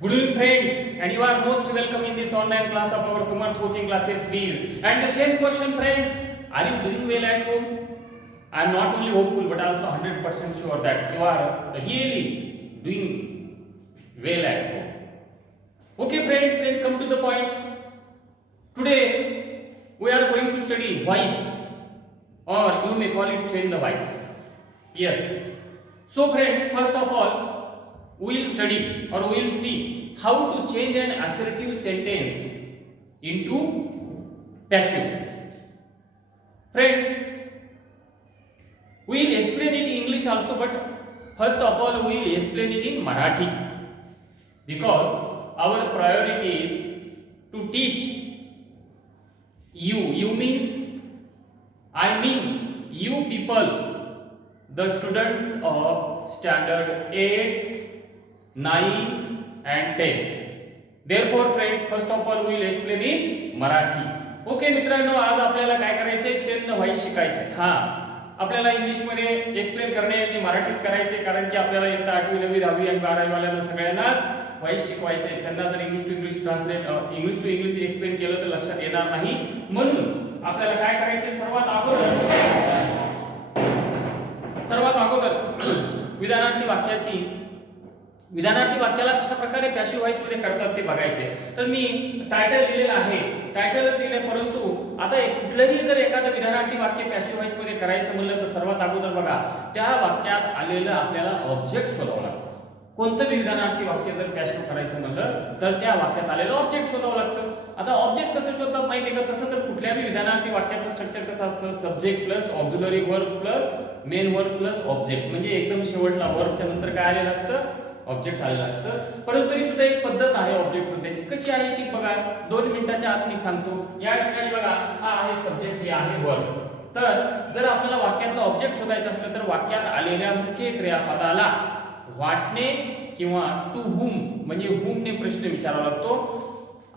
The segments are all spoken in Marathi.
Good evening, friends, and you are most welcome in this online class of our summer coaching classes Beard. And the same question, friends, are you doing well at home? I am not only hopeful but also 100% sure that you are really doing well at home. Okay, friends, then come to the point. Today we are going to study voice, or you may call it change the voice. Yes. So, friends, first of all, we will study or we will see how to change an assertive sentence into passive voice. Friends, we will explain it in English also, but first of all, we will explain it in Marathi because our priority is to teach you. You means I mean you people, the students of standard 8th, 9th and 10th. Therefore friends, first of all we will explain in Marathi. Okay मित्रांनो, आज आपल्याला काय करायचंय, चेंज व्हॉइस शिकायचंय. आपल्याला इंग्लिश मध्ये एक्सप्लेन करण्याऐवजी मराठीत करायचंय, कारण की आपल्याला इयत्ता 8वी 9वी 10वी आणि 12वी वाल्यांना सगळ्यांनाच व्हॉइस शिकवायचंय. त्यांना जर English to English translate English to English explain केलं तर लक्षात येणार नाही. म्हणून आपल्याला काय करायचंय, सर्वात अगोदर विधानार्थी वाक्याला कशा प्रकारे पॅसिव्ह व्हॉइस मध्ये करतात ते बघायचे. तर मी टायटल लिहिलेलं आहे, टायटलच लिहिले, परंतु आता कुठलंही जर एखादं विधानार्थी वाक्य पॅसिव्ह व्हॉइस मध्ये करायचं म्हणलं तर सर्वात अगोदर बघा, त्या वाक्यात आलेलं आपल्याला ऑब्जेक्ट शोधावं लागतं. कोणतं विधानार्थी वाक्य जर पॅसिव्ह करायचं म्हणलं तर त्या वाक्यात आलेलं ऑब्जेक्ट शोधावं लागतं. आता ऑब्जेक्ट कसं शोधतात माहिती आहे का? तसं तर कुठल्याही विधानार्थी वाक्याचं स्ट्रक्चर कसं असतं, subject plus auxiliary verb plus main verb plus object, म्हणजे एकदम शेवटला वर्बच्या नंतर काय आलेलं असतं, ऑब्जेक्ट आलेला असतं. परंतु तरी सुद्धा एक पद्धत आहे ऑब्जेक्ट शोधण्याची. कशी आहे ती बघा, 2 मिनिटाच्या आत मी सांगतो. या ठिकाणी बघा, हा आहे सब्जेक्ट, हे आहे वर्ब. तर जर आपल्याला वाक्यातलं ऑब्जेक्ट शोधायचं असलं तर वाक्यात आलेल्या मुख्य क्रियापदाला वाटणे किंवा टू हुम म्हणजे हुमने प्रश्न विचारावा लागतो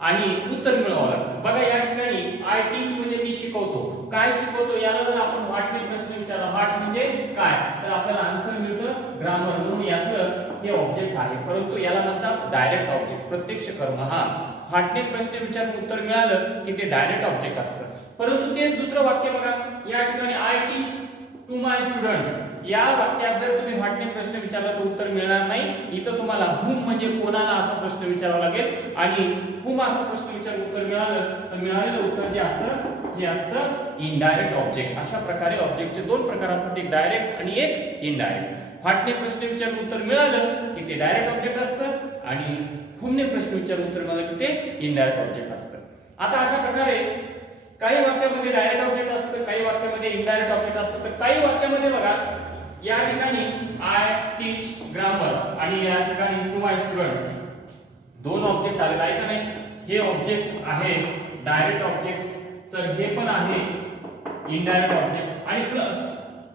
आणि उत्तर मिळवावं लागतं. बघा या ठिकाणी आय टीच म्हणजे मी शिकवतो. काय शिकवतो याला जर आपण व्हाटने प्रश्न विचारला, व्हाट म्हणजे काय, तर आपल्याला आन्सर मिळतं ग्रामर. म्हणून यातलं हे ऑब्जेक्ट आहे, परंतु याला म्हणतात डायरेक्ट ऑब्जेक्ट, प्रत्यक्ष कर्म. व्हाटने प्रश्न विचारून उत्तर मिळालं की ते डायरेक्ट ऑब्जेक्ट असतं. परंतु तेच दुसरं वाक्य बघा, या ठिकाणी I teach to my students, या वाक्यात जर तुम्ही व्हाटने प्रश्न विचारला तर उत्तर मिळणार नाही. इथं तुम्हाला हुम म्हणजे कोणाला असा प्रश्न विचारावा लागेल, आणि हुम असा प्रश्न विचारून उत्तर मिळालं तर मिळालेलं उत्तर जे असतं हे असतं इनडायरेक्ट ऑब्जेक्ट. अशा प्रकारे ऑब्जेक्टचे 2 प्रकार असतात, एक डायरेक्ट आणि एक इनडायरेक्ट. व्हाटने प्रश्न विचारून उत्तर मिळालं की ते डायरेक्ट ऑब्जेक्ट असतं, आणि हुमने प्रश्न विचारून उत्तर मिळालं की ते इनडायरेक्ट ऑब्जेक्ट असतं. आता अशा प्रकारे काही वाक्यामध्ये डायरेक्ट ऑब्जेक्ट असतं, काही वाक्यामध्ये इनडायरेक्ट ऑब्जेक्ट असतं. तर काही वाक्यामध्ये बघा, या ठिकाणी आय टीच ग्रामर आणि या ठिकाणी टू माय स्टुडंट्स 2 ऑब्जेक्ट आले आहे का नाही. हे ऑब्जेक्ट आहे डायरेक्ट ऑब्जेक्ट, तर हे पण आहे इनडायरेक्ट ऑब्जेक्ट. आणि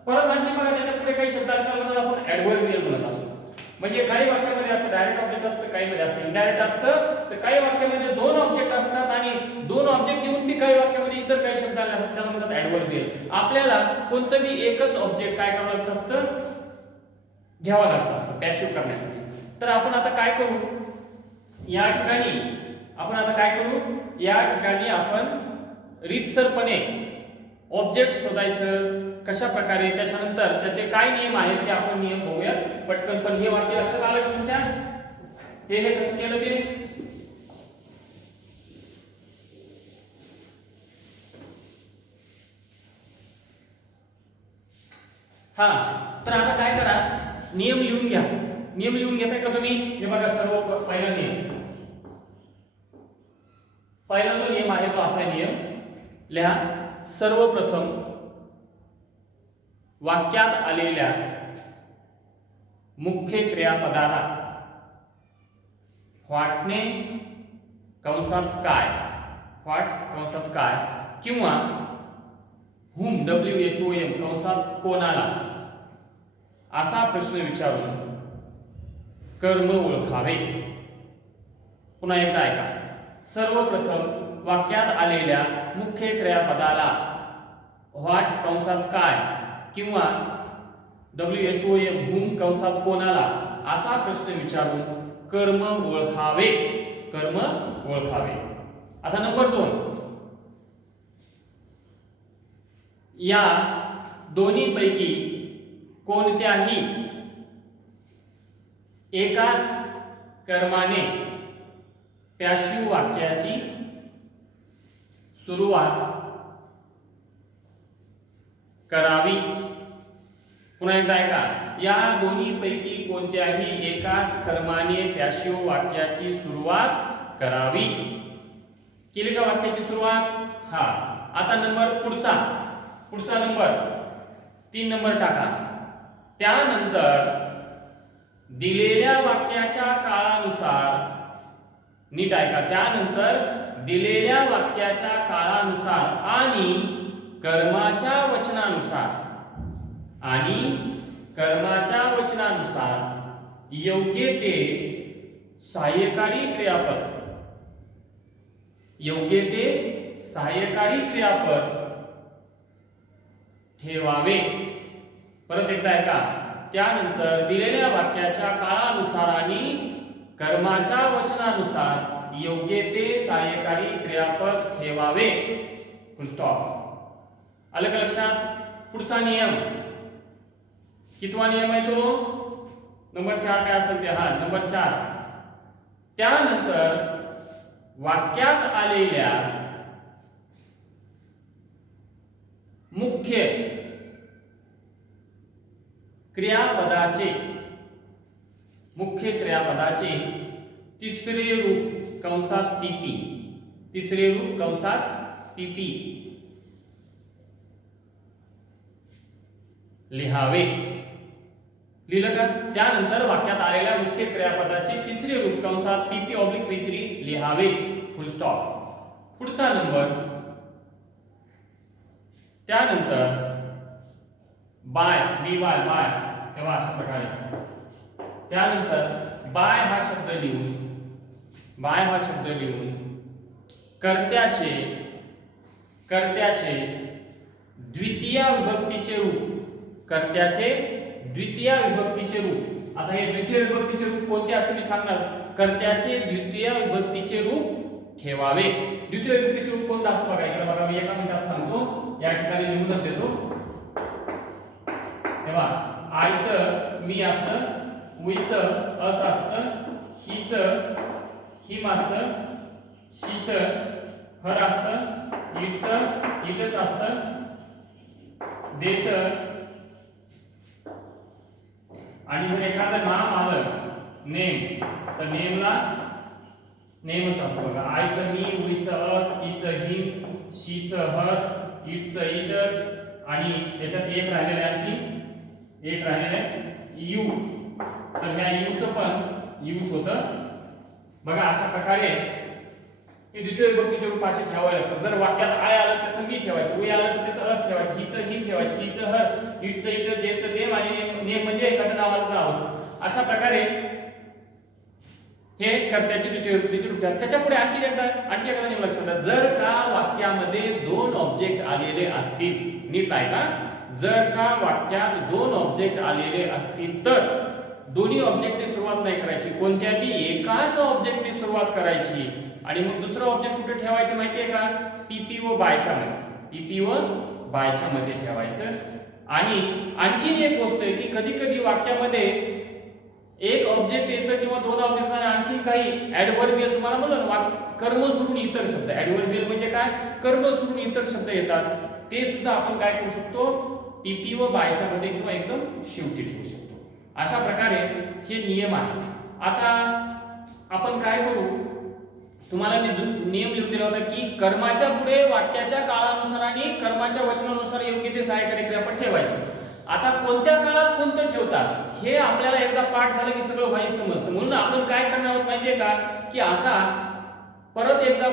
परत आणखी बघा, त्याच्या पुढे काही शब्द आहेत आपण ऍडव्हर्बियल म्हणत असतो. म्हणजे काही वाक्यामध्ये असं डायरेक्ट ऑब्जेक्ट असतं, काही मध्ये असं इनडायरेक्ट असतं. तर काही वाक्यामध्ये 2 ऑब्जेक्ट असतात आणि 2 ऑब्जेक्ट येऊन बी काही वाक्यामध्ये इतर काही शब्द आले असतात, त्याला म्हणतात ऍडव्हर्बियल. आपल्याला कोणतंही एकच ऑब्जेक्ट काय करावं लागतं असतं, घ्यावं लागतं असतं पॅसिव्ह करण्यासाठी. तर आपण आता काय करू, या ठिकाणी आपण रीतसरपणे ऑब्जेक्ट शोधायचं कशा प्रकारे, त्याच्यानंतर त्याचे काय नियम आहेत ते आपण नियम बघूया पटकन. पण हे वाक्य लक्षात आलं का तुमच्या, हे कसं केलं ते. तर आता काय करा, नियम लिहून घ्या. नियम लिहून घेताय का तुम्ही? हे बघा, सर्व पहिला जो नियम आहे तो असा नियम लिहा. सर्वप्रथम वाक्यात आलेल्या मुख्य क्रियापदाला व्हाटने कंसात काय किंवा हुम WHOM कंसात कोणाला असा प्रश्न विचारून कर्म ओळखावे. पुन्हा एकदा ऐका, सर्वप्रथम वाक्यात आलेल्या मुख्य क्रियापदाला व्हाट कंसात काय किंवा WHOM हुम कंसात कोणाला असा प्रश्न विचारून कर्म ओळखावे, कर्म ओळखावे. आता नंबर 2, या दोन्हीपैकी कोणत्याही एकाच कर्माने पॅशिव्ह वाक्याची सुरुवात करावी. पुन्हा एकदा ऐका, या दोन्हीपैकी कोणत्याही एकाच कर्माने पॅशिव्ह वाक्याची सुरुवात करावी. केली का वाक्याची सुरुवात? हा. आता नंबर पुढचा नंबर 3 नंबर टाका. त्यानंतर दिलेल्या वाक्याच्या काळानुसार, नीट ऐका, त्यानंतर दिलेल्या वाक्याच्या काळानुसार आणि कर्माच्या वचनानुसार योग्य ते सहाय्यकारी क्रियापद ठेवावे. परत एकदा ऐका, त्यानंतर दिलेल्या वाक्याच्या काळानुसार आणि कर्माच्या वचनानुसार योग्य ते सहाय्यकारी क्रियापद ठेवावे. फुल स्टॉप. आलं का लक्षात? पुढचा नियम, कितवा नियम आहे तो? नंबर 4 काय असेल ते? हा, नंबर 4. त्यानंतर वाक्यात आलेल्या मुख्य क्रियापदाचे तिसरे रूप कंसात पीपी लिहावे. लिहिलं का? त्यानंतर वाक्यात आलेल्या मुख्य क्रियापदाचे तिसरे रूप कंसात PP/V3 लिहावे. फुल स्टॉप. पुढचा नंबर, त्यानंतर बाय तेव्हा अशा प्रकारे त्यानंतर बाय हा शब्द लिहून कर्त्याचे द्वितीय विभक्तीचे रूप. आता हे द्वितीय विभक्तीचे रूप कोणते असते मी सांगणार. कर्त्याचे द्वितीय विभक्तीचे रूप ठेवावे. द्वितीय विभक्तीचे रूप कोणतं असतं बघा. इकडे बघा, मी एका मिनिटात सांगतो, या ठिकाणी लिहूनच देतो. तेव्हा आईचं मी असतं, उईचं अस असतं, हिचं हिम असतं, शीचं हर असतं, इथचं इथच असतं, देचं आणि जर एखादं नाम आलं नेम तर नेमला नेमच असतं बघा. आईचं मी, उईचं अस, हिचं हिम, शीचं हर, इथचं इथच आणि याच्यात एक राहिलेलं आहे, आणखी एक राहिलेलं आहे यू. तर ह्या यूचं पण यूच होतं बघा. अशा प्रकारे हे द्वितीय विभक्तीचे रूप असे ठेवावे लागतात. जर वाक्यात आय आलं त्याचं मी ठेवायचं, उई आलं तर त्याचं अस ठेवायचं, हिचं हिम ठेवायचं, शीचं हर, इथचं इथं, देचं देम आणि नेम म्हणजे एखाद्या नावाचं नाव. अशा प्रकारे हे कर्त्याचे द्वितीय विभक्तीचे रूप आहेत. त्याच्या पुढे आणखी एकदा नेम लक्षात घ्या. जर का वाक्यामध्ये 2 ऑब्जेक्ट आलेले असतील, नीट ऐका, जर का वाक्यात 2 ऑब्जेक्ट आलेले असतील तर दोन्ही ऑब्जेक्टने सुरुवात नाही करायची, कोणत्याही एकाच ऑब्जेक्टने सुरुवात करायची आणि मग दुसरा ऑब्जेक्ट कुठे ठेवायचं माहितीये का? PP व बायच्या मध्ये ठेवायचं. आणि आणखीन एक गोष्ट आहे की कधी कधी वाक्यामध्ये एक ऑब्जेक्ट येतं किंवा 2 ऑब्जेक्ट आणि आणखीन काही ऍडव्हर्बियल, तुम्हाला म्हणलं ना कर्म सोडून इतर शब्द. ऍडव्हर्बियल म्हणजे काय? कर्म सोडून इतर शब्द येतात, ते सुद्धा आपण काय करू शकतो? PP व बायच्या मध्ये किंवा एकदम शेवटी ठेवू शकतो. अशा प्रकारे हे नियम आहेत. आता आपण काय करू, तुम्हाला मी नियम लिहून दिला होता की कर्माच्या पुढे वाक्याच्या काळानुसार आणि कर्माच्या वचनानुसार योग्य ते सहाय्यकारी क्रियापद ठेवायचं. आता कोणत्या काळात कोणतं ठेवतात हे आपल्याला एकदा पाठ झालं की सगळं व्हायचं समजतं. म्हणून आपण काय करणार आहोत माहितीये का, की आता परत एकदा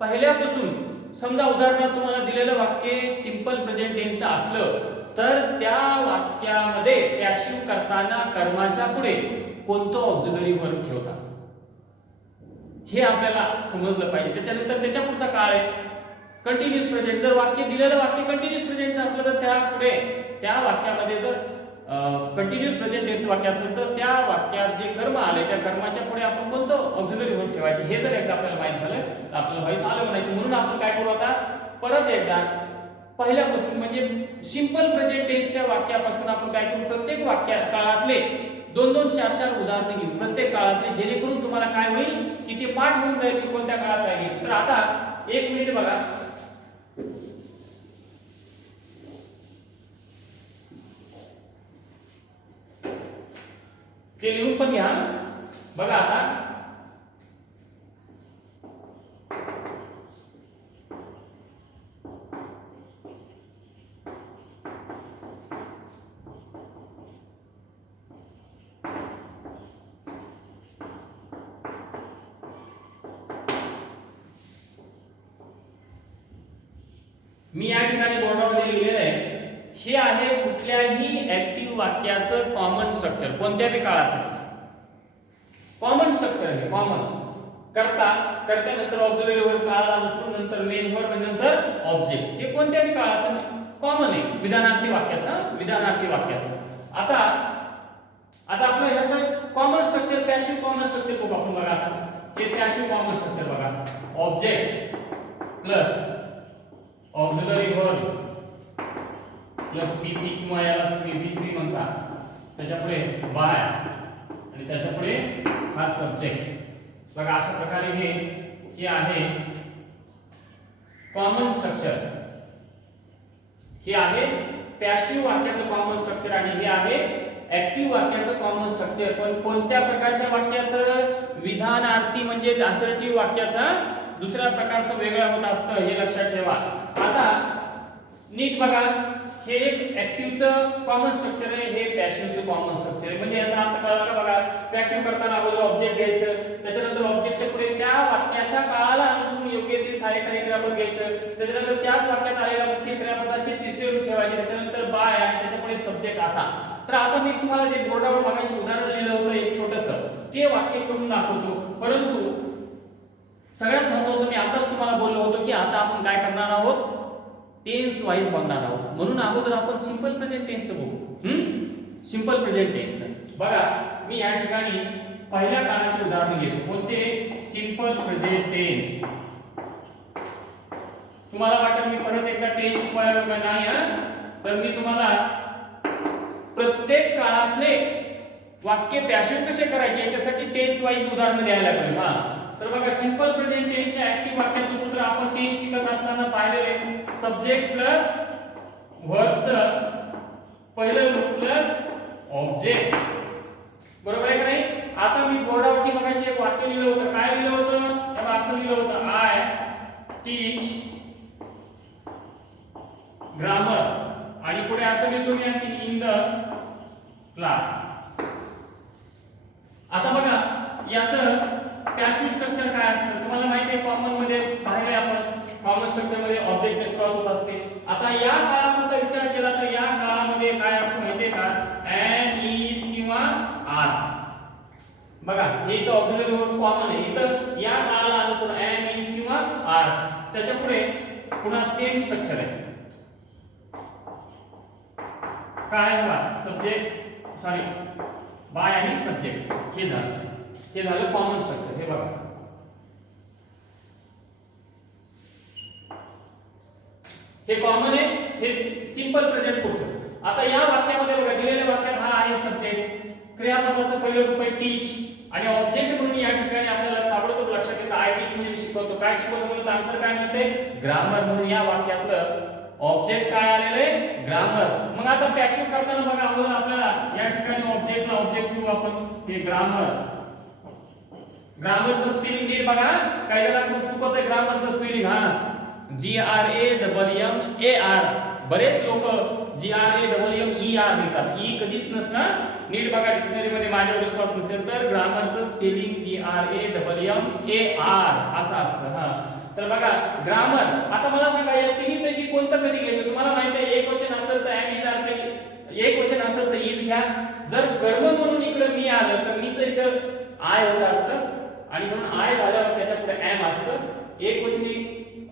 पहिल्यापासून, समजा उदाहरणार्थ तुम्हाला दिलेलं वाक्य सिंपल प्रेझेंट टेन्सचं असलं तर त्या वाक्यामध्ये पॅसिव्ह करताना कर्माच्या पुढे कोणतं ऑक्झिलरी वर्ब ठेवतात हे आपल्याला समजलं पाहिजे. त्याच्यानंतर त्याच्या पुढचा काळ आहे कंटिन्यूअस प्रेझेंट. जर वाक्य दिलेलं वाक्य कंटिन्यूअस प्रेझेंटचं असलं तर त्या पुढे त्या वाक्यामध्ये जर कंटिन्युअस प्रेझेंट टेन्स वाक्य असेल तर त्या वाक्यात जे कर्म आले त्या कर्माच्या पुढे आपण कोणतं ऑक्झिलरी वर्ब ठेवायचे हे जर एकदा आपल्याला माहित झालं तर आपल्याला व्हॉइस आलं म्हणायचं. म्हणून आपण काय करू आता परत एकदा पहिल्यापासून म्हणजे सिंपल प्रेझेंट टेन्सच्या वाक्यापासून आपण काय करू प्रत्येक वाक्या काळातले 2-2 4-4 उदाहरणं घेऊ प्रत्येक काळातले जेणेकरून तुम्हाला काय होईल की ते पाठ होऊन जाईल की कोणत्या काळात काय घ्यायचं. तर आता 1 मिनिट बघा ते लिहून पण घ्या बघा. आता मी या ठिकाणी बोर्डामध्ये लिहिलेलं आहे हे आहे कुठल्याही ऍक्टिव्ह वाक्याचं कॉमन स्ट्रक्चर कोणत्याही काळासाठीचं कॉमन स्ट्रक्चर आहे. कॉमन करता करत्यानंतर ऑक्झिलरी वर्ब काळाला अनुसरून नंतर मेन वर्ब आणि नंतर ऑब्जेक्ट हे कोणत्याही काळाचं कॉमन आहे विधानार्थी वाक्याचं. आता आपलं ह्याचं common structure passive common structure बघू आपण बघा. आता हे पॅसिव्ह कॉमन स्ट्रक्चर बघा object plus auxiliary verb plus पीपी किंवा याला तुम्ही V3 म्हणता त्याच्यापुढे बाय आणि त्याच्यापुढे हा सब्जेक्ट बघा. अशा प्रकारे हे आहे कॉमन स्ट्रक्चर. हे आहे पॅसिव्ह वाक्याचं कॉमन स्ट्रक्चर आणि हे आहे ऍक्टिव्ह वाक्याचं कॉमन स्ट्रक्चर. पण कोणत्या प्रकारच्या वाक्याचं विधानार्थी म्हणजे असर्टिव्ह वाक्याचा दुसऱ्या प्रकारचं वेगळं होत असतं हे लक्षात ठेवा. आता नीट बघा हे एक ऍक्टिव्हचं कॉमन स्ट्रक्चर आहे हे पॅसिव्हचं कॉमन स्ट्रक्चर आहे. म्हणजे याचा अर्थ कळला का बघा. पॅसिव्ह करताना अगोदर ऑब्जेक्ट घ्यायचं त्याच्यानंतर ऑब्जेक्टच्या पुढे त्या वाक्याच्या काळाला अनुसरून योग्य ते सहाय्यकारी क्रियापद घ्यायचं त्याच्यानंतर त्याच वाक्यात आलेल्या मुख्य क्रियापदाचे तिसरे रूप ठेवायचे त्याच्यानंतर बाय आणि त्याच्या पुढे सब्जेक्ट असा. तर आता मी तुम्हाला जे बोर्डावर मागाशी उदाहरण लिहिलं होतं एक छोटंसं ते वाक्य करून दाखवतो. परंतु सगळ्यात महत्त्वाचं मी आताच तुम्हाला बोललो होतो की आता आपण काय करणार आहोत टेन्स वाईज बघणार आहोत. म्हणून अगोदर आपण सिंपल प्रेझेंट टेन्स बघू. सिंपल प्रेझेंट टेन्स बघा. मी या ठिकाणी पहिल्या काळाचे उदाहरण घेतो कोणते सिंपल प्रेझेंट टेन्स. तुम्हाला वाटतं मी परत एकदा टेन्स शिकवायला का नाही तर मी तुम्हाला प्रत्येक काळातले वाक्य पॅसिव्ह कसे करायचे याच्यासाठी टेन्स वाईज उदाहरण द्यायला लागेल. तर बघा सिंपल प्रेझेंट टेन्सच्या ऍक्टिव्ह वाक्याचं सूत्र आपण टेन्स शिकत असताना पाहिलेले सब्जेक्ट प्लस वर्बचं पहिलं रूप प्लस ऑब्जेक्ट बरोबर आहे का नाही. आता मी बोर्डावरती मगाशी एक वाक्य लिहिलं होतं काय लिहिलं होतं त्याला असं लिहिलं होतं आय टीच ग्रामर आणि पुढे असं लिहितो मी आणखी इन द क्लास. आता बघा याचं पॅसिव्ह स्ट्रक्चर काय असतं तुम्हाला माहिती आहे. कॉमन मध्ये पाहिले आपण कॉमन स्ट्रक्चर मध्ये ऑब्जेक्ट ने सुरुवात होत असते. आता या काळापुरता विचार केला तर या काळामध्ये काय असतं माहितीये का एम इज किंवा आर. बघा हे इथं ऑक्झिलरी वर्ब कॉमन आहे. इथं या काळाला अनुसरून एम इज किंवा आर त्याच्या पुढे पुन्हा सेम स्ट्रक्चर आहे काय बघा सब्जेक्ट सॉरी बाय आणि सब्जेक्ट हे झालं कॉमन स्ट्रक्चर. हे बघा हे कॉमन आहे हे सिंपल प्रेझेंट पुरतं. आता या वाक्यामध्ये बघा दिलेल्या वाक्यात हा आहे सब्जेक्ट क्रियापदाचं पहिलं रूप आहे टीच आणि ऑब्जेक्ट म्हणून या ठिकाणी आपल्याला ताबडतोब लक्षात येतं आय टीच म्हणजे शिकवतो. काय शिकवतो म्हणून आन्सर काय मिळते ग्रामर. म्हणून या वाक्यातलं ऑब्जेक्ट काय आलेलं आहे ग्रामर. मग आता पॅसिव्ह करताना बघा अगोदर आपल्याला या ठिकाणी ऑब्जेक्टला ऑब्जेक्ट घेऊ आपण हे ग्रामर. ग्रामरचं स्पेलिंग नीट बघा काही जणांना चुकत आहे ग्रामरचं स्पेलिंग. हा GRAMMAR बरेच लोक GRAMMER लिहितात ई कधीच नसणार. नीट बघा डिक्शनरी मध्ये माझ्यावर विश्वास नसेल तर ग्रामरचं स्पेलिंग GRAMMAR असं असतं. हा तर बघा ग्रामर. आता मला सांगा या तिन्ही पैकी कोणतं कधी घ्यायचं तुम्हाला माहिती आहे. एक वचन असेल तर एम इज आर पैकी एक वचन असेल तर इज घ्या. जर कर्म म्हणून इकडे मी आलं तर मीच इथं आय होत असतं आणि म्हणून आय झाल्यावर त्याच्या पुढे एम असतं. एक वचनी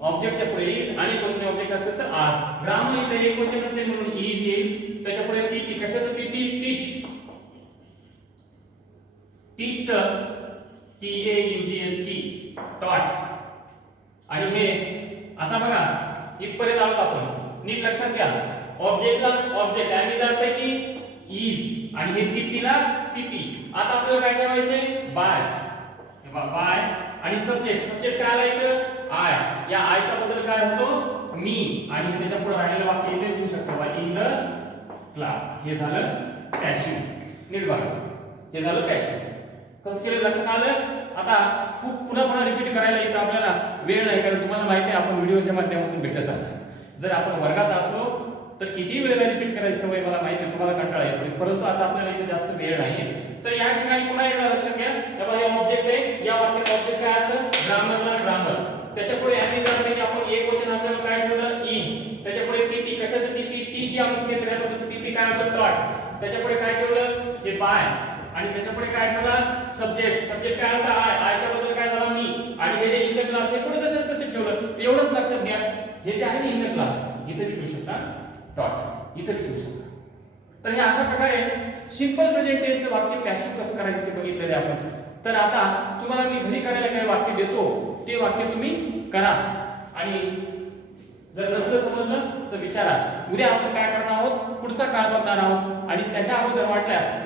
ऑब्जेक्टच्या पुढे इज आणि क्वेश्चन ऑब्जेक्ट असेल तर आर. ग्रामर इथे एक वचनच आहे म्हणून इज येईल त्याच्या पुढे पीपी कशाचं पीपी टीचर TAUGHT taught. आणि हे आता बघा इथपर्यंत आलो आपण, नीट लक्षात घ्या. ऑब्जेक्टला ऑब्जेक्ट अॅमिझार पैकी इज आणि हे पीपीला पीपी. आता आपल्याला काय ठेवायचंय बाय. बाय आणि सब्जेक्ट काय आला इथं आय. या आय चा बदल काय होतो मी आणि त्याच्या पुढे राहिलेलं वाक्य इथे देऊ शकतो बा इन द क्लास. हे झालं पॅसिव्ह. नीट बघा हे झालं पॅसिव्ह. कसं केलं लक्षात आलं. आता खूप पुन्हा रिपीट करायला इथं आपल्याला वेळ नाही, कारण तुम्हाला माहिती आहे आपण व्हिडिओच्या माध्यमातून भेटत आहोत. जर आपण वर्गात असलो तर किती वेळेला रिपीट करायची सवय मला माहिती आहे तुम्हाला कंटाळा येतो, परंतु आता आपल्याला इथे जास्त वेळ नाही. तर या ठिकाणी पुन्हा एकदा लक्षात घ्या. तेव्हा हे ऑब्जेक्ट आहे, या वाक्यात ऑब्जेक्ट काय आहे ग्रामरला ग्रामर. त्याच्या पुढे अॅमिझार पैकी आपण एक वचन असल्यामुळे काय ठेवलं इज. त्याच्या पुढे पीपी कशाचं पीपी टी ची आपण केंद्र आहे त्याचं पीपी काय होतं डॉट. त्याच्या पुढे काय ठेवलं हे बाय आणि त्याच्या पुढे काय ठेवला सब्जेक्ट काय होता आय चा बदल काय झाला मी आणि हे जे इन द क्लास हे पुढे तसंच ठेवलं. एवढंच लक्षात घ्या. हे जे आहे इन द क्लास इथे ठेवू शकता डॉट इथे ठेवू शकता. तर हे अशा प्रकारे सिंपल प्रेझेंट टेन्सचं वाक्य पॅसिव्ह कसं करायचं ते बघितलेलं आहे आपण. तर आता तुम्हाला मी घरी करायला काही वाक्य देतो ते वाक्य तुम्ही करा आणि जर नसलं समजलं तर विचारा. उद्या आपण काय करणार आहोत पुढचा काळ बघणार आहोत आणि त्याच्या अगोदर वाटल्यास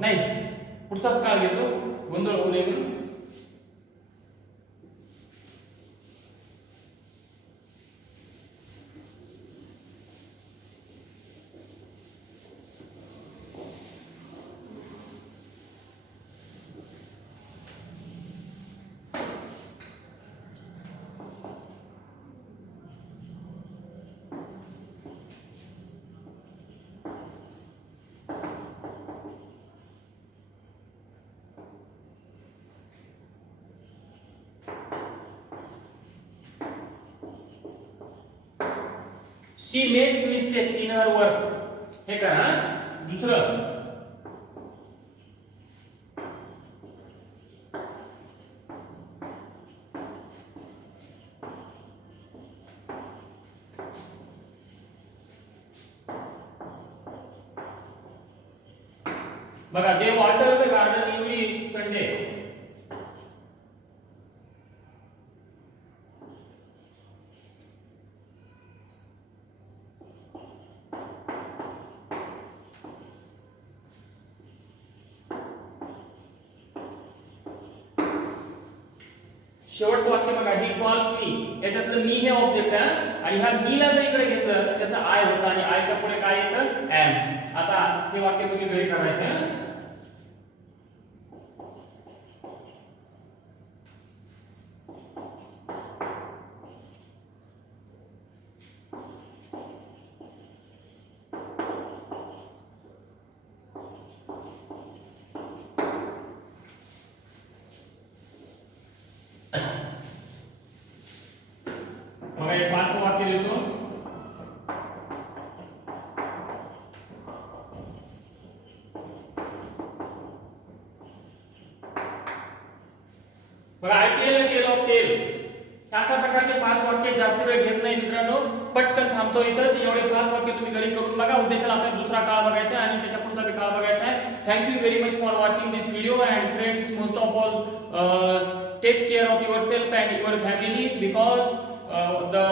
नाही पुढचाच काळ घेतो गोंधळ होऊ नये म्हणून. She makes mistakes in her work. हे करा. दुसरं बघा they water the garden every Sunday. शेवटचं वाक्य बघा ही कॉल्स मी. याच्यातलं मी हे ऑब्जेक्ट आहे आणि ह्या मीला जर इकडे घेतलं तर त्याचा आय होता आणि आयच्या पुढे काय येतं एम. आता हे वाक्य तुम्ही घरी करायचं आहे. बघा हे पाचवं वाक्य लिहितो. बघा I tell tell of tell. अशा प्रकारचे 5 वाक्य जास्त वेळ घेत नाही मित्रांनो. पटकन थांबतो इथंच. एवढे 5 वाक्य तुम्ही घरी करून बघा. उद्याच्याला आपल्याला दुसरा काळ बघायचा आहे आणि त्याच्या पुढचा बी काळ बघायचा आहे. Thank you very much for watching this video and friends most of all take care of yourself and your family because the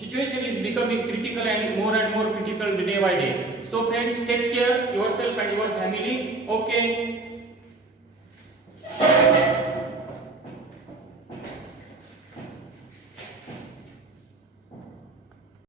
situation is becoming critical and more critical day by day. So friends, take care yourself and your family. Okay.